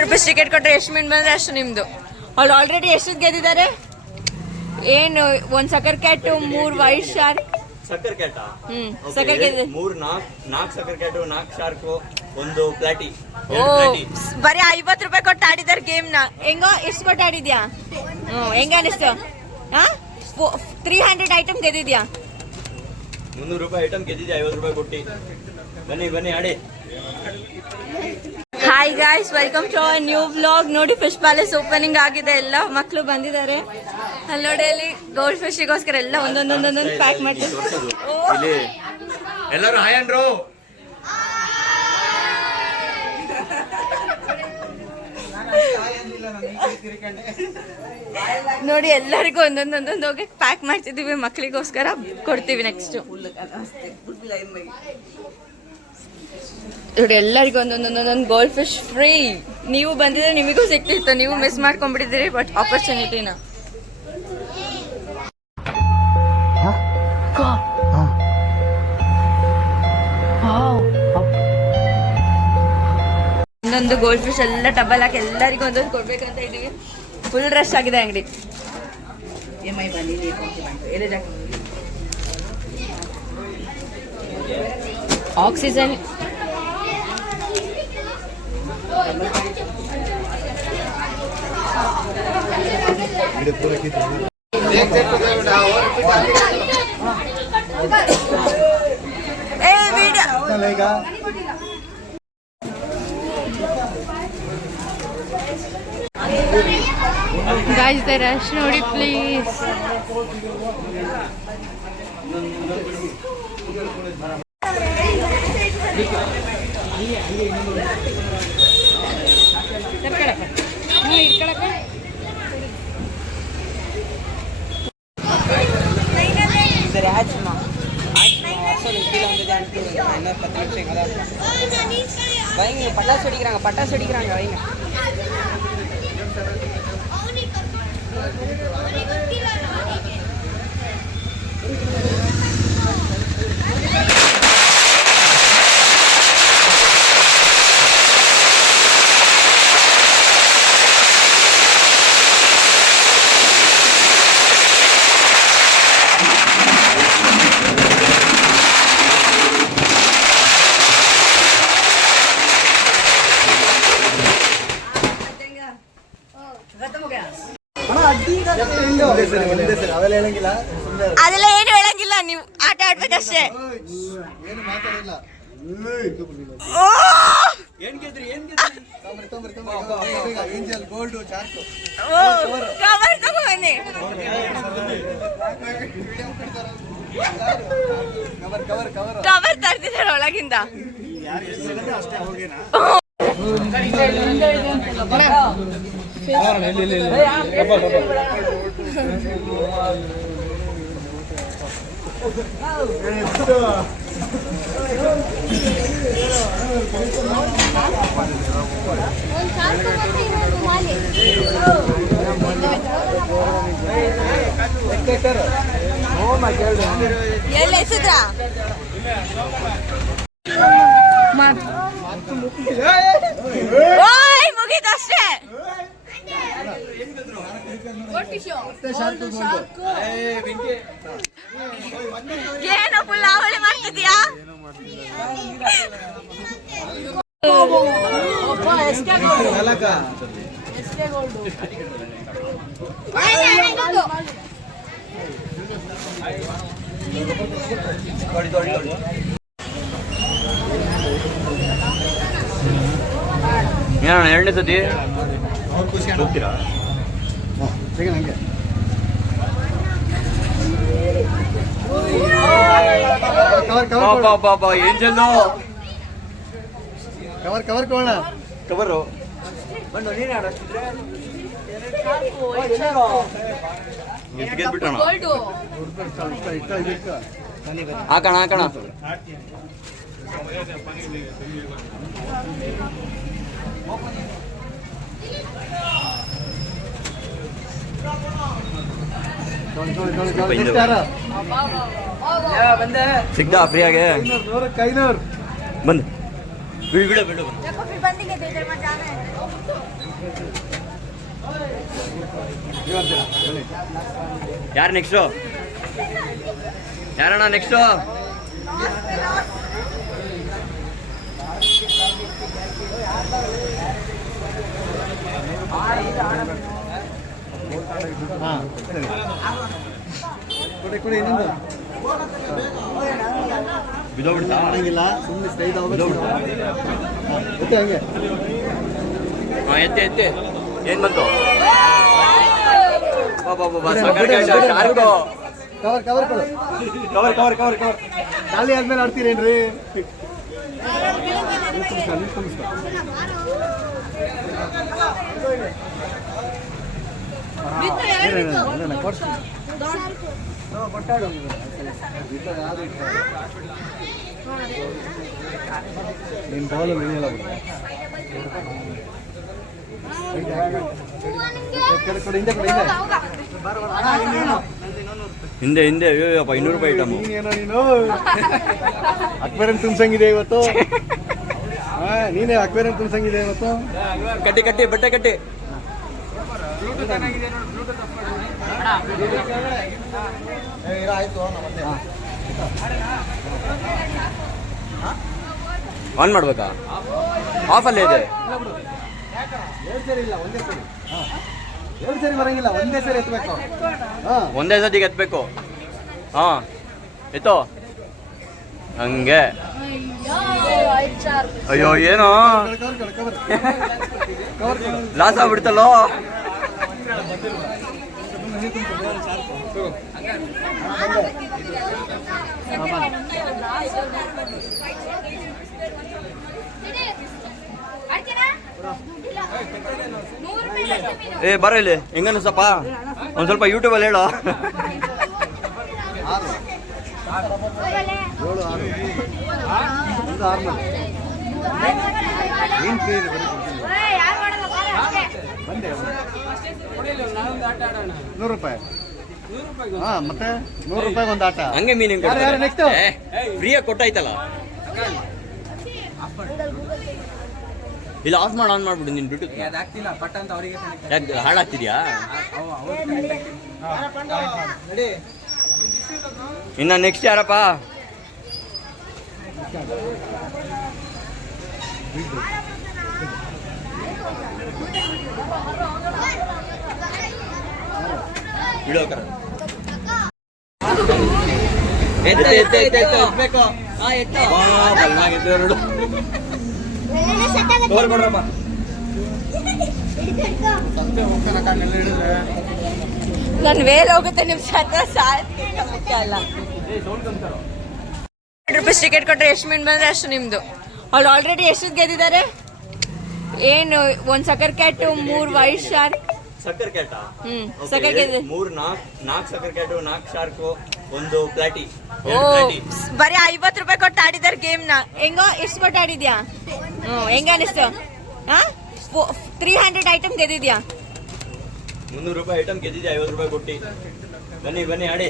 Rupees ticket ಕೊಟ್ಟರೆ ಎಷ್ಟು minute ಬಂದರೆ ಅಷ್ಟು ನಿಮ್ಮದು. ಅವ್ಳು ಆಲ್ರೆಡಿ ಎಷ್ಟು ಗೆದ್ದಿದ್ದಾರೆ? ಏನು ಒಂದು ಸಕ್ಕರ್ Kat, 3 white shark. ಸಕ್ಕರ್ ಕ್ಯಾಟ? ಸಕ್ಕರ್ cat 4 ಸಕ್ಕರ್ Kat, 4 shark, 1 ಪ್ಲಾಟಿ. ಬರೀ 50 ರೂಪಾಯಿ ಕೊಟ್ಟು ಆಡಿದಾರೆ ಗೇಮ್ನ. ಹೆಂಗೋ ಎಷ್ಟು ಕೊಟ್ಟು ಆಡಿದ್ಯಾ? ಹೆಂಗ ಅನಿಸ್ತು? 300 ಐಟಮ್ ಗೆದ್ದಿದ್ಯಾ? 300 ರೂಪಾಯಿ ಐಟಮ್ ಗೆದ್ದಿದ್ಯಾ? 50 ರೂಪಾಯಿ ಕೊಟ್ಟು. ಬನ್ನಿ ಆಡಿ. Hi guys, welcome to our new vlog. ನೋಡಿ, ಫಿಶ್ ಪ್ಯಾಲೇಸ್ ಓಪನಿಂಗ್ ಆಗಿದೆ. ಎಲ್ಲ ಮಕ್ಕಳು ಬಂದಿದ್ದಾರೆ. ಅಲ್ಲಿ ನೋಡಿ, ಅಲ್ಲಿ ಗೋಲ್ಡ್ ಫಿಶ್ಗೋಸ್ಕರ ಎಲ್ಲ ಒಂದೊಂದೊಂದೊಂದೊಂದು ಪ್ಯಾಕ್ ಮಾಡ್ತಿದ್ದಾರೆ. ಎಲ್ಲರೂ ಹಾಯ್ ಅಂದ್ರು. ನೋಡಿ, ಎಲ್ಲರಿಗೂ ಒಂದೊಂದೊಂದೊಂದು ಹೋಗಿ ಪ್ಯಾಕ್ ಮಾಡ್ತಿದ್ದೀವಿ. ಮಕ್ಕಳಿಗೋಸ್ಕರ ಕೊಡ್ತೀವಿ ನೆಕ್ಸ್ಟ್. ನೋಡಿ, ಎಲ್ಲರಿಗೂ ಒಂದೊಂದೊಂದೊಂದೊಂದು ಗೋಲ್ಡ್ ಫಿಶ್ ಫ್ರೀ. ನೀವು ಬಂದಿದ್ರೆ ನಿಮಗೂ ಸಿಕ್ತಿತ್ತು, ನೀವು ಮಿಸ್ ಮಾಡ್ಕೊಂಡ್ಬಿಟ್ಟಿದ್ದೀರಿ ಬಟ್ ಆಪರ್ಚುನಿಟಿನ. ಒಂದೊಂದು ಗೋಲ್ಡ್ ಫಿಶ್ ಎಲ್ಲ ಟಬಲ್ ಹಾಕಿ ಎಲ್ಲರಿಗೂ ಒಂದೊಂದು ಕೊಡ್ಬೇಕಂತ ಇದೀವಿ. ಫುಲ್ ರಶ್ ಆಗಿದೆ ಅಂಗಡಿ. ಆಕ್ಸಿಜನ್ ಗಾಯ್ಸ್, ರಶ್ ನೋಡಿ ಪ್ಲೀಸ್. பட்டாசு வெடிக்கிறாங்க வைங்க. ಅದೆಲ್ಲ ಏನು ಹೇಳಂಗಿಲ್ಲ, ನೀವು ಆಟ ಆಡ್ಬೇಕಷ್ಟೇ. ಕವರ್ ತಗೋಬನ್ನಿ. ಕವರ್ ತರ್ತಿದ್ದಾರೆ ಒಳಗಿಂದ. ಎಲ್ಲಿ ಎಸಿದ್ರಾ? ಮುಗೀತಷ್ಟೇ. ಏನು ಫುಲ್ ಅವಳಿ ಮಾಡ್ತಿದ್ಯಾ? ಏನಣ್ಣ 2ನೇ ಸತಿ ಹೋಗ್ತೀರಾ? ಏಂಜಲ್ಲು ಕವರ್ ಕೋಣ ಕವರು ಬಂದು ನೀನು ಆಡಷ್ಟಿದ್ರೆ ಬಿಟ್ಟಣ ಹಾಕೋಣ ಸಿಗ್ತಾ ಫ್ರೀಯಾಗೆ ಬಂದು ಬಿಡು ಯಾರು ನೆಕ್ಸ್ಟು? ಯಾರಣ್ಣ ನೆಕ್ಸ್ಟು? ಬಿದ್ದೋಗ್ಬಿಡ್ತಾ? ಹಾಂ, ಎತ್ತೆ. ಏನು ಬಂತು? ಕವರ್ ಖಾಲಿ ಆದ್ಮೇಲೆ ಆಡ್ತೀರೇನ್ರಿ? ನೀನು ತಗೊಳ್ಳು ಬೆಳೆಯಲ್ಲ ಹಿಂದೆ ಅಯ್ಯಪ್ಪ 200 ರೂಪಾಯಿ ಐಟಮ್. ನೀನು ಅಕ್ವೇರಿಯಂ ತುಂಬಿಸಂಗಿದೆ ಇವತ್ತು. ನೀನೇ ಅಕ್ವೇರಿಯಂ ತುಂಬಿಸಂಗಿದೆ ಇವತ್ತು. ಕಟ್ಟಿ ಬಟ್ಟೆ ಕಟ್ಟಿ. ಆನ್ ಮಾಡ್ಬೇಕಾ? ಆಫಲ್ಲೇ ಇದೆ. ಎರಡು ಸರಿ ಬರಂಗಿಲ್ಲ, ಒಂದೇ ಸರಿ ಎತ್ತಬೇಕು. ಒಂದೇ ಸತಿಗೆ ಎತ್ತಬೇಕು. ಹಾಂ, ಎತ್ತೋ ಹಂಗೆ. ಅಯ್ಯೋ ಏನೋ ಲಾಸ್ ಆಗ್ಬಿಡ್ತಲ್ಲೋ. ಏ ಬರ ಇಲ್ಲಿ, ಹೆಂಗನ್ಸಪ್ಪ? ಒಂದು ಸ್ವಲ್ಪ ಯೂಟ್ಯೂಬಲ್ಲಿ ಹೇಳೋ. ₹100. ಹಾಂ, ಮತ್ತೆ ₹100 ಒಂದು ಆಟ. ಹಂಗೆ ಮೀನು ನೆಕ್ಸ್ಟ್ ಫ್ರೀಯಾಗಿ ಕೊಟ್ಟಾಯ್ತಲ್ಲ. ಇಲ್ಲ, ಆಫ್ ಮಾಡಿ ಆನ್ ಮಾಡ್ಬಿಡು. ನೀನು ಬಿಟ್ಟು ಯಾಕೆ ಹಾಳಾಗ್ತಿದ್ಯಾ? ಇನ್ನು ನೆಕ್ಸ್ಟ್ ಯಾರಪ್ಪ? ಬಿಡೋ ಕರ ನನ್ನ ವೇಲ್ ಹೋಗುತ್ತೆ. ನಿಮ್ಮ ಸತ್ರ ಮುಖ್ಯ ಅಲ್ಲ. ₹100 ಟಿಕೆಟ್ ಕೊಟ್ಟರೆ ಎಷ್ಟು ಮೀನು ಬಂದರೆ ಅಷ್ಟು ನಿಮ್ಮದು. ಅವ್ರು ಆಲ್ರೆಡಿ ಎಷ್ಟು ಗೆದ್ದಿದ್ದಾರೆ? ಏನು, ಒಂದು ಸಕ್ಕರ್ Kat, 3 white shark. ಸಕ್ಕರ್ ಕ್ಯಾಟ? ಸಕ್ಕರ್ cat 4 ಸಕ್ಕರ್ Kat, 4 shark, 1 ಪ್ಲಾಟಿ. ಬರೀ ₹50 ಕೊಟ್ಟು ಆಡಿದಾರೆ ಗೇಮ್ನ. ಹೆಂಗೋ ಎಷ್ಟು ಕೊಟ್ಟು ಆಡಿದ್ಯಾ? ಹೆಂಗ ಅನಿಸ್ತು? 300 ಐಟಮ್ ಗೆದ್ದಿದ್ಯಾ? ₹300 ಐಟಮ್ ಗೆದ್ದಿದ್ಯಾ? ₹50 ಕೊಟ್ಟು. ಬನ್ನಿ ಆಡಿ.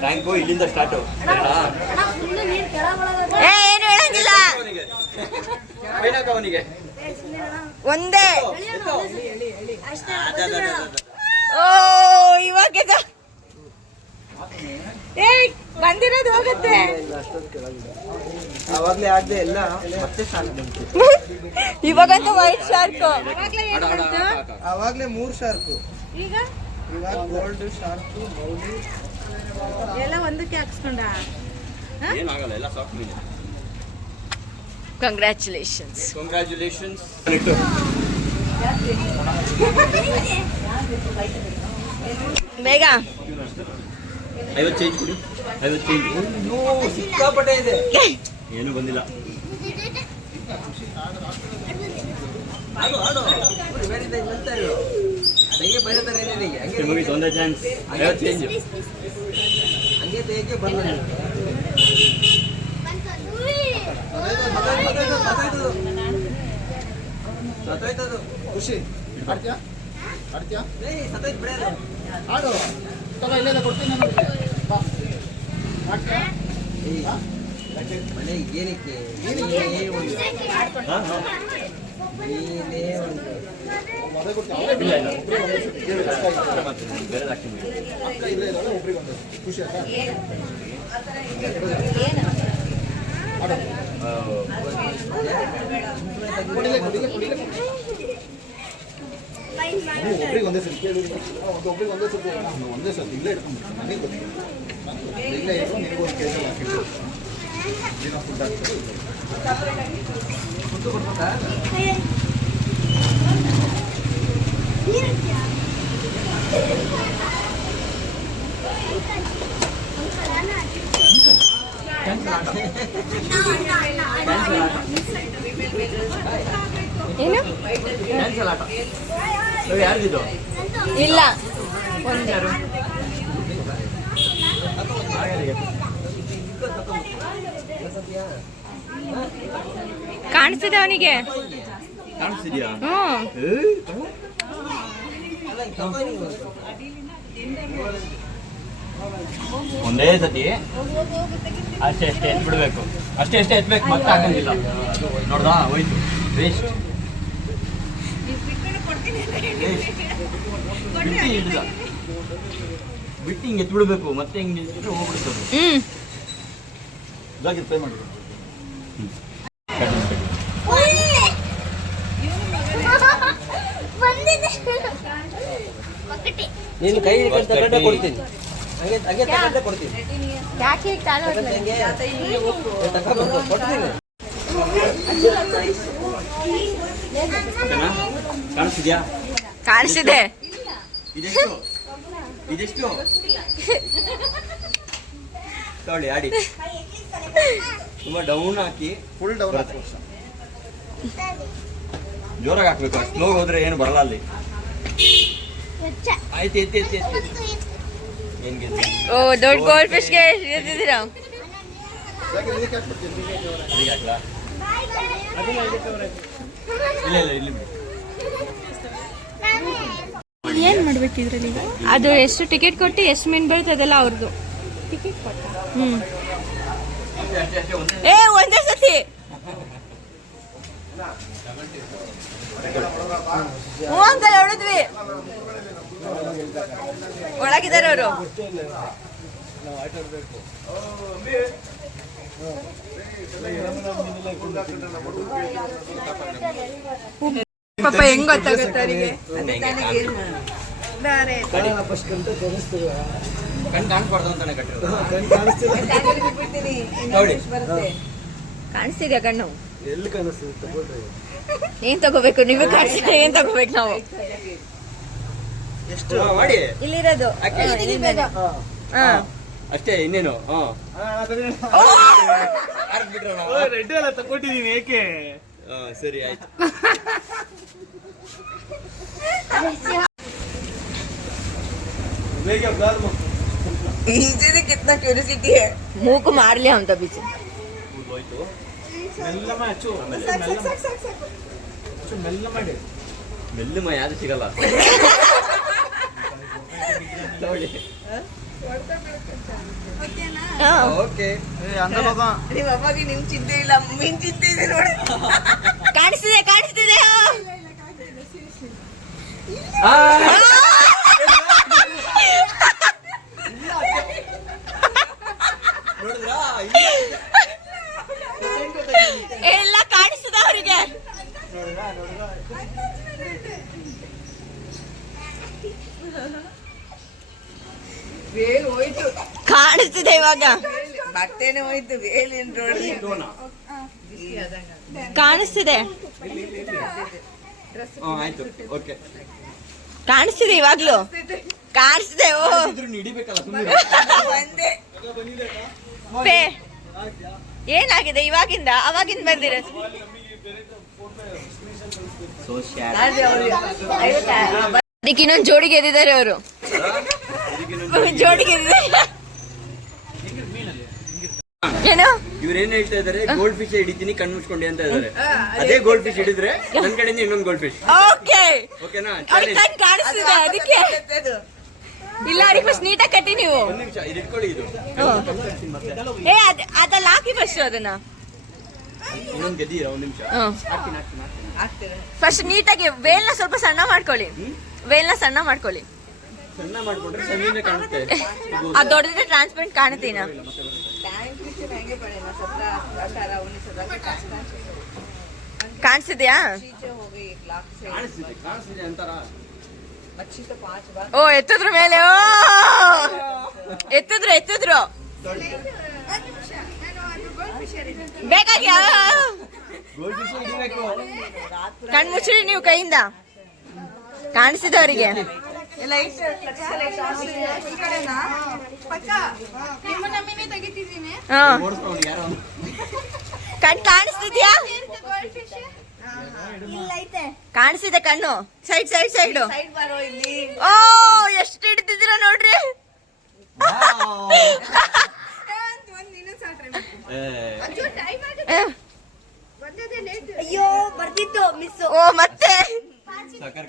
ಟ್ಯಾಂಕು ಇಲ್ಲಿಂದ ಸ್ಟಾರ್ಟು. ಏನು ಹೇಳಂಗಿಲ್ಲ, ಅವನಿಗೆ ಒಂದೇ. ಓ, ಇವಾಗ ಬಂದಿರೋದು ಹೋಗುತ್ತೆ. ಅವಾಗಲೇ ಆಗದೆ ಎಲ್ಲ ಮತ್ತೆ ಇವಾಗಂತೂ ವೈಟ್ ಶಾರ್ಕ್. ಅವಾಗಲೇ 3 ಶಾರ್ಕು. ಇವಾಗ ಗೋಲ್ಡ್ ಶಾರ್ಕು, ಮೌಲಿ ಎಲ್ಲ ಒಂದಕ್ಕೆ ಹಾಕ್ಸ್ಕೊಂಡ. ಏನಾಗಲ್ಲ, ಎಲ್ಲ ಸಾಫ್ಟ್ ಮೀನು. ಕಂಗ್ರ್ಯಾಚುಲೇಷನ್ಸ್. ಬೇಗ 50 ಚೇಂಜ್ ಕೊಡಿ. 50 ಚೇಂಜ್. ಸಿಕ್ಕಾಪಟ್ಟೆ ಇದೆ. ಏನು ಬಂದಿಲ್ಲ. ಮುಗೀತು, ಒಂದೇ ಚಾನ್ಸ್. 50 ಚೇಂಜ್. ಹಂಗೆ ತೆಗೆ ಬರಲ್ಲ. ಖುಷಿ ಆಡ್ತೀಯಾ? ಆಡು. ತಗೋ, ಇಲ್ಲೆಲ್ಲ ಕೊಡ್ತೀನಿ ನಾನು. ಬಾ. ಆಡ್ತೀಯಾ? ಹಾ, ಹಾ. ಇಲ್ಲ, ಇಲ್ಲ. ಬೇರೆದು ಹಾಕ್ತೀನಿ. ಒಬ್ರಿಗೆ ಒಂದೇ ಸರಿ ಒಬ್ರಿಗೆ ಒಂದೇ ಸರಿ ಒಂದೇ ಸರಿ ಇಲ್ಲೇ ಇಟ್ಕೊಂಡು ನನಗೆ ಗೊತ್ತಿಲ್ಲ ಇಲ್ಲೇ ಇಟ್ಟು ನಿನಗೂ ಒಂದು ಕೇಸಲ್ಲಿ ಹಾಕಿಟ್ಟು ದಿನ ಫುಡ್ ಹಾಕ್ತಾರೆ ಏನು ಯಾರ್ದಿದ್ದು ಇಲ್ಲ ಕಾಣಿಸ್ತಿದೆ ಅವನಿಗೆ. ಕಾಣಿಸ್ತಿದ್ಯಾ? ಒಂದೇ ಸತಿ ಅಷ್ಟೇ ಎತ್ಬಿಡ್ಬೇಕು, ಅಷ್ಟೇ ಎತ್ಬೇಕು, ಮತ್ತೆ ಹಾಕಂಗಿಲ್ಲ. ನೋಡ್ದಾ ಹೋಯ್ತು, ವೇಸ್ಟ್. ಬಿಟ್ಟು ಹಿಂಗೆ ಎತ್ಬಿಡ್ಬೇಕು, ಮತ್ತೆ ಹಿಂಗೆ ಎತ್ತಿದ್ರೆ ಹೋಗ್ಬಿಡ್ತದೆ. ಇದಾಗಿ ಪೇ ಮಾಡಿ ನೀನು ಕೈ ಹಿಡ್ಕೊಂಡು ತಗೊಂಡೆ ಕೊಡ್ತೀನಿ, ಹಂಗೆ ಹಂಗೆ ತಗೊಂಡೆ ಕೊಡ್ತೀನಿ. ಯಾಕೆ ತಗೊಂಡು ಕೊಡ್ತೀನಿ. ಕಾಣಿಸ್ತಿದ್ಯಾ? ಕಾಣಿಸ್ತಿದೆ. ಇದೆಷ್ಟು ಇದೆಷ್ಟು ತಗೊಳ್ಳಿ, ಆಡಿ. ತುಂಬಾ ಡೌನ್ ಹಾಕಿ, ಫುಲ್ ಡೌನ್ ಹಾಕಿ ಜೋರಾಗಿ ಹಾಕ್ಬೇಕು. ಸ್ಲೋ ಹೋದ್ರೆ ಏನು ಬರಲ್ಲ ಅಲ್ಲಿ. ಆಯ್ತು, ಎತ್ತಿ ಎತ್ತಿ ಎತ್ತಿ. ಏನ್ ಗೆದ್ದು? ಓ, ದೊಡ್ಡ ಗೋಲ್ಡ್ ಫಿಶ್ಗೆ ಎತ್ತಿದ್ದೀರಾ? ಅದಕ್ಕೆ ಹಾಕ್ಲಾ? ಇಲ್ಲ ಇಲ್ಲ, ಇಲ್ಲಿ ಏನ್ ಮಾಡ್ಬೇಕು ಇದ್ರಲ್ಲಿ? ಅದು ಎಷ್ಟು ಟಿಕೆಟ್ ಕೊಟ್ಟು ಎಷ್ಟು ಮೀನ್ ಬರುತ್ತೆ ಅದೆಲ್ಲ ಅವ್ರದ್ದು. ಟಿಕೆಟ್ ಕೊಟ್ಟ? ಅಷ್ಟೇ ಅಷ್ಟೇ ಅಷ್ಟೇ, ಒಂದೇ ಒಂದೇ ಸತಿ ಅಂಕಲ್ ಹೊಡೆದ್ವಿ. ಒಳಗಿದ್ದಾರೆ ಅವರು. ಪಾಪ ಹೆಂಗ್ ಗೊತ್ತಾಗುತ್ತೆ ಅವರಿಗೆ? ಕಣ್ ಕಾಣಿಸ್ಬಾರ್ದು ಅಂತಾನೆ ಕಟ್ಟಿರೋದು. ನೋಡಿ, ಕಾಣಿಸ್ತಿದ್ಯಾ ಕಣ್ಣು? ಎಲ್ಲಿ ಕಾಣಿಸ್ತಿದೆ? ಏನ್ ತಗೋಬೇಕು? ನಿಮಗೆ ಕಾಣಿಸ್ತಿದೆ, ಏನ್ ತಗೋಬೇಕು ನಾವು? ಎಷ್ಟು ಮಾಡಿ ಇಲ್ಲಿರೋದು ಹಾ ಅಷ್ಟೇ, ಇನ್ನೇನು. ರೆಡ್ ಎಲ್ಲ ತಗೊಂಡಿದ್ದೀನಿ, ಏಕೆ? ಸರಿ ಆಯ್ತು. कितना क्यूरियोसिटी है. मुंह को मार लिया हम तभी से. ಹೋಯ್ತು. ಮೆಲ್ಲಮ್ಮ ಯಾರು ಸಿಗಲ್ಲ. ನೋಡಿ, ಓಕೆ. ನಿಮ್ಮ ಅಮ್ಮಗೆ ನಿಮ್ ಚಿಂತೆ ಇಲ್ಲ, ಮೀನ್ ಚಿಂತೆ ಇದೆ ನೋಡಿ. ಕಾಣಿಸ್ತಿದೆ ಕಾಣಿಸ್ತಿದೆ. ನೋಡಿದ್ರಾ? ಎಲ್ಲ ಕಾಣಿಸ್ತದ ಅವರಿಗೆ. ವೇಲ್ ಹೋಯ್ತು, ಕಾಣಿಸ್ತಿದೆ ಇವಾಗ. ಬಟ್ಟೆನೆ ಹೋಯ್ತು, ವೇಲ್ ಏನ್ ನೋಡಿ. ಕಾಣಿಸ್ತಿದೆ ಆಯ್ತು, ಓಕೆ. ಕಾಣಿಸ್ತಿದೆ ಇವಾಗ್ಲೂ ಕಾಣಿಸ್ತಿದೆ. ಓ ಹಿಡಿಬೇಕಲ್ಲ ಸುಮ್ಮನೆ. ಒಂದೇ ಪೇ ಏನಾಗಿದೆ ಇವಾಗಿಂದ ಅವಾಗಿಂದ ಬಂದಿರ? ಅದಕ್ಕೆ ಇನ್ನೊಂದು ಜೋಡಿ ಗೆದ್ದಿದ್ದಾರೆ ಅವರು. ಜೋಡಿ ಗೆದ್ದಿದ್ದಾರೆ. ಏನು ಇವ್ರೇನ್ ಹೇಳ್ತಾ ಇದಾರೆ? ಗೋಲ್ಡ್ ಫಿಶ್ ಹಿಡಿತೀನಿ ಕಣ್ ಮುಚ್ಕೊಂಡೆ ಅಂತ ಇದಾರೆ. ಅದೇ ಗೋಲ್ಡ್ ಫಿಶ್ ಹಿಡಿದ್ರೆ ನನ್ ಕಡೆಯಿಂದ ಇನ್ನೊಂದು ಗೋಲ್ಡ್ ಫಿಶ್. ಓಕೆ ಓಕೆನಾ? ಕಾಣಿಸ್ತಿದೆ ಅದಕ್ಕೆ. ಇಲ್ಲ ಅವ್ರಿಗೆ ಫಸ್ಟ್ ನೀಟಾಗಿ ಕಟ್ಟಿ ನೀವು. ಒಂದ್ ನಿಮಿಷ ಇದು ಇಟ್ಕೊಳ್ಳಿ ಇದು ಮತ್ತೆ ಏ ಅದಲ್ಲಿ ಹಾಕಿ ಫಸ್ಟ್ ಅದನ್ನ. ಇನ್ನೊಂದು ಗೆದ್ದೀರಾ ಒಂದ್ ನಿಮಿಷ ಫಸ್ಟ್ ನೀಟಾಗಿ ವೇಲ್ನ ಸ್ವಲ್ಪ ಸಣ್ಣ ಮಾಡ್ಕೊಳ್ಳಿ. ವೇಲ್ನ ಸಣ್ಣ ಮಾಡ್ಕೊಳ್ಳಿ. ಸಣ್ಣ ಮಾಡ್ಕೊಂಡ್ರೆ ಸಣ್ಣ ಕಾಣುತ್ತೆ. ಅದು ದೊಡ್ಡದಿದ್ರೆ ಟ್ರಾನ್ಸ್ಪರೆಂಟ್ ಕಾಣುತ್ತೀನ. महंगे पड़े ना 17 18 19 हजार के आसपास ಕಾಣಿಸಿದ್ಯಾ? चीजें हो गई 1 लाख से ಕಾಣಿಸ್ತಿದೆ ಅಂತಾರ. अच्छी तो 5 बार ಓ ಎತ್ತಿದ್ರ ಮೇಲೆ ಓ ಎತ್ತಿದ್ರು ಬೇಕಾಗಿ ಗೋಲ್ಡ್ ಫಿಶ್ ಇಡಬೇಕು. ಕಣ್ ಮುಚ್ಚಿರಿ ನೀವು ಕೈಯಿಂದ ಕಾಣಿಸಿದ ಅವರಿಗೆ. ಲೈಟ್ ಈ ಕಡೆನಾ ಪಕ್ಕ ನಿಮ್ಮ ನಮ್ಮಿನೇ ತೆಗಿತಿದ್ದೀನಿ ಓಡಿಸ್ಕೊಂಡು ಯಾರೋ ಕಣ್ ಕಾಣಿಸ್ತಿದ್ಯಾ? ಕಾಣಿಸಿದೆ ಕಣ್ಣು. ಸೈಡ್ ಸೈಡ್ ಬರೋ ಇಲ್ಲಿ. ಓ ಎಷ್ಟು ಹಿಡಿದಿದ್ದೀರ ನೋಡ್ರಿ. ಅಯ್ಯೋ ಬರ್ತಿತ್ತು ಮಿಸ್. ಓ ಮತ್ತೆ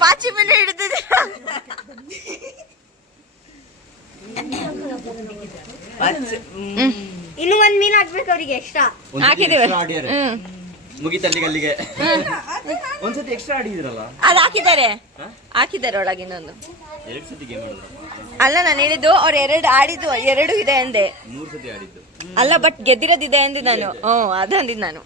ಪಾಚಿ ಮೀನು ಹಿಡಿದಿದ್ದೀರ. ಇನ್ನು ಒಂದ್ ಮೀನ್ ಹಾಕ್ಬೇಕು ಅವ್ರಿಗೆ ಎಕ್ಸ್ಟ್ರಾ. ಹಾಕಿದ್ದೀವಿ. ಮುಗಿತಲ್ಲಿಗೆ ಒಂದ್ಸತಿ ಎಕ್ಸ್ಟ್ರಾ ಆಡಿದ್ರಲ್ಲ. ಅದು ಹಾಕಿದ್ದಾರೆ ಒಳಗೆ ಇನ್ನೊಂದು. 2 ಸತಿ ಗೇಮ್ ಆಡಿದ್ರು. ಅಲ್ಲ ನಾನು ಹೇಳಿದ್ದು ಅವ್ರು 2 ಆಡಿದ್ದು 2 ಇದೆ ಅಂದೆ. 3 ಸತಿ ಆಡಿದ್ದು. ಅಲ್ಲ ಬಟ್ ಗೆದ್ದಿರೋದಿದೆ ಅಂದಿ ನಾನು. ಅದು ಅಂದಿದ್ದು ನಾನು.